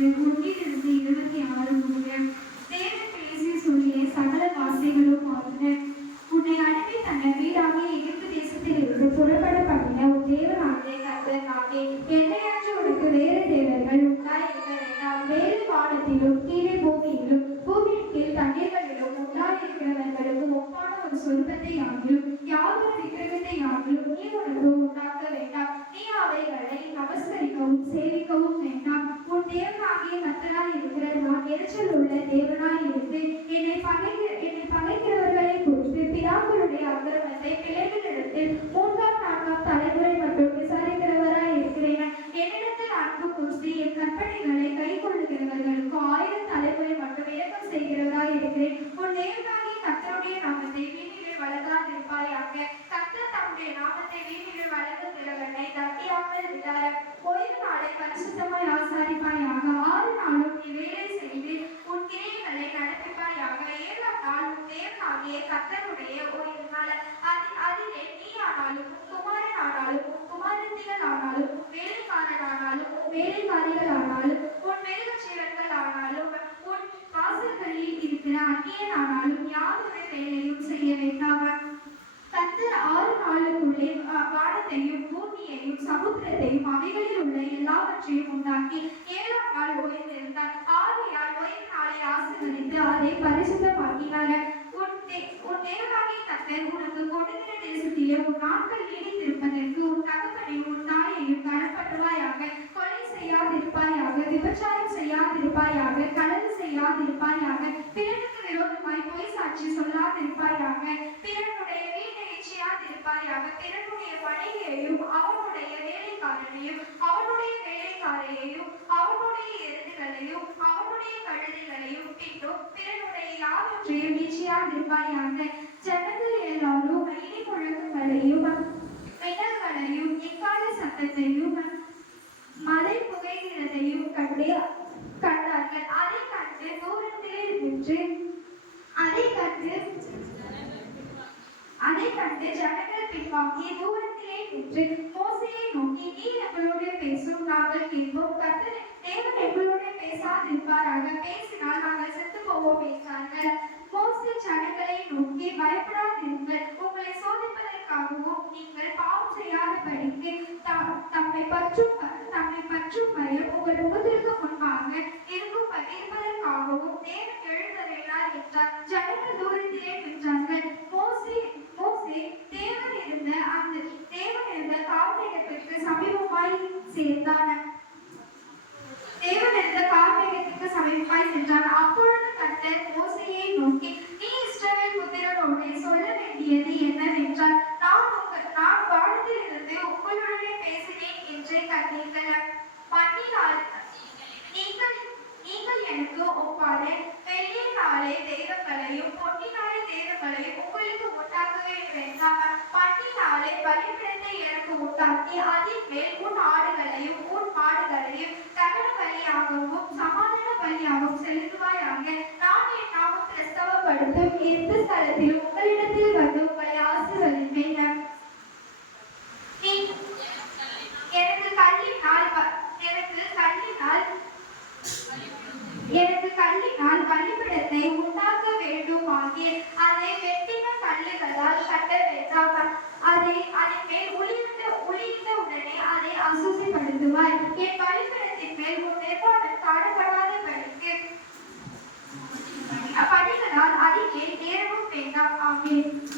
1:26 தேவன் பேசி சொல்லிய சகல வார்த்தைகளும் ஆயின. உன்னை அனுப்பி தன்னை வீடாகிய எகிப்து தேசத்திலிருந்து புறப்பட பண்ணின உன் தேவனாகிய கர்த்தர் நானே. என்னையன்றி உனக்கு வேறு தேவர்கள் உண்டாயிருக்க வேண்டாம். மேலே வானத்திலும் கீழே பூமியிலும் பூமியின் கீழ் தண்ணீர்களிலும் உண்டாயிருக்கிறவர்களுக்கு ஒப்பான ஒரு சொருபத்தை ஆகிலும் யாதொரு விக்கிரகத்தை ஆகிலும் நீ உனக்கு உண்டாக்க வேண்டாம். நீ அவைகளை நமஸ்கரிக்கவும் சேவிக்கவும் வேண்டாம். உன் தேவனாகிய கர்த்தராய் இருக்கிற நான் எரிச்சல் உள்ள தேவனாய் இருந்து என்னை பகைக்கிறவர்களை குறித்து பிதாக்களுடைய அக்கிரமத்தை பிள்ளைகளிடத்தில் 3ஆம் 4ஆம் தலைமுறை மட்டும் விசாரிக்கிறவராய் இருக்கிறேன். என்னிடத்தில் அன்பு கூர்ந்து என் கற்பனைகளை கை கொள்ளுகிறவர்களுக்கு 1000 தலைமுறை மட்டும் இரக்கம் செய்கிறவராய் இருக்கிறேன். உன் தேவனாகிய கர்த்தருடைய நாமத்தை வீணில் வழங்காதிருப்பாயாக. கர்த்தர் தம்முடைய நாமத்தை வீணில் வழங்குகிறவனை தட்டியாமல் விடார். ஓய்வு நாளை பரிசுத்தமாய் ஆசாரிப்பாயாக. 6 நாளும் நீ வேலை செய்து உன் கிரியைகளை நடப்பிப்பாயாக. 7ஆம் நாள் உன் தேவனாகிய கர்த்தருடைய ஓய்வு நாள். அதிலே நீ ஆனாலும் உன் குமாரன் ஆனாலும் உன் குமாரத்திகள் ஆனாலும் உன் வேலைக்காரன் ஆனாலும் உன் வேலைக்காரிகள் ஆனாலும் உன் மிருக ஜீவன்கள் ஆனாலும் உன் வாசல்களில் இருக்கிற அந்நியன் ஆனாலும் யாதொரு வேலையும் செய்ய வேண்டாம். கர்த்தர் 6 நாளுக்குள்ளே வானத்தையும் பூமியையும் சமுத்திரத்தையும் அவைகளில் உள்ள எல்லாவற்றையும் உண்டாக்கி 7ஆம் நாள் ஓய்ந்திருந்தார். ஆகையால் ஓய்வு நாளை ஆசீர்வதித்து அதை பரிசுத்தமாக்கினார். உன் தேவனாகிய கர்த்தர் உனக்கு கொடுக்கிற தேசத்திலே உன் நாட்கள் நீடித்திருப்பதற்கு உன் தகப்பனையும் உன் தாயையும் கனப்படுவாயாக. கொலை செய்யாதிருப்பாயாக. விபச்சாரம் செய்யாதிருப்பாயாக. களவு செய்யாதிருப்பாயாக. பிறனுக்கு விரோதமாய் பொய் சாட்சி சொல்லாதிருப்பாயாக. பிறனுடைய வீட்டை இச்சையாதிருப்பாயாக. பிறனுடைய பணியையும் அவனுடைய வேலைக்காரனையும் அவனுடைய வேலைக்காரையையும் அவனுடைய எருதுகளையும் அவனுடைய கழுதைகளையும் பின்னும் பிறனுடைய யாவற்றையும் இச்சையாதிருப்பாயாக. ஜனங்கள் எல்லாரும் இடி முழக்கங்களையும் மின்னல்களையும் எக்கால சத்தத்தையும் மலை புகைகிறதையும் கண்டார்கள். அதை கண்டு தூரத்திலே நின்று அதை கண்டு ஜனங்கள் பின்வாங்கி தூரத்திலே நின்று மோசேயை நோக்கி நீர் எங்களோடு பேசும் நாங்கள் கேட்போம். கர்த்தர் தேவன் எங்களோடு பேசாதிருப்பாராக. பேசினால் நாங்கள் செத்து போவோம் என்றார்கள். மோசே ஜனங்களை நோக்கி பயப்படாதிருங்கள். உங்களை சோதிப்பதற்காகவும் நீங்கள் பாவம் செய்யாதபடிக்கு தம்மை பற்றும் பயம் உங்கள் முகத்திற்கு முன்பாக இருப்பதற்காகவும் தேவன் எழுந்தருளினார் என்றார். ஜனங்கள் தூரத்திலே நின்றார்கள். மோசே தேவன் இருந்த கார்மேகத்திற்கு சமீபமாய் சேர்ந்தான். அப்பொழுது கர்த்தர் மோசேயை நோக்கி நீ இஸ்ரவேல் புத்திரரோடு சொல்ல வேண்டியது என்னவென்றால் நான் வானத்திலிருந்து உங்களுடனே பேசினேன் என்றே கண்டீர்கள். நீங்கள் எனக்கு ஒப்பான வெள்ளியினாலே தெய்வங்களையும் பொன்னினாலே தெய்வங்களையும் உங்களுக்கு உண்டாக்கவே வேண்டாம். மண்ணினாலே பலிபீடத்தை எனக்கு உண்டாக்கி அதின் மேல் உன் ஆடுகளையும் உன் மாடுகளையும் தகன பலியாகவும் சமாதான பலியாகவும் செலுத்துவாயாக. நான் என் நாமம் பிரஸ்தவப்படுத்தும் எந்த ஸ்தலத்திலும் உங்களிடத்தில் வந்து உங்களை ஆசீர்வதிப்பேன். எனக்கு கல்லினால் பலிபீடத்தை உண்டாக்க வேண்டுமாகிய அதை வெட்டின கல்லுகளால் கட்ட வேண்டாம். அதன் மேல் உளியிட்ட உடனே அதை அசுசிப்படுத்துவாய். என் பலிபீடத்தை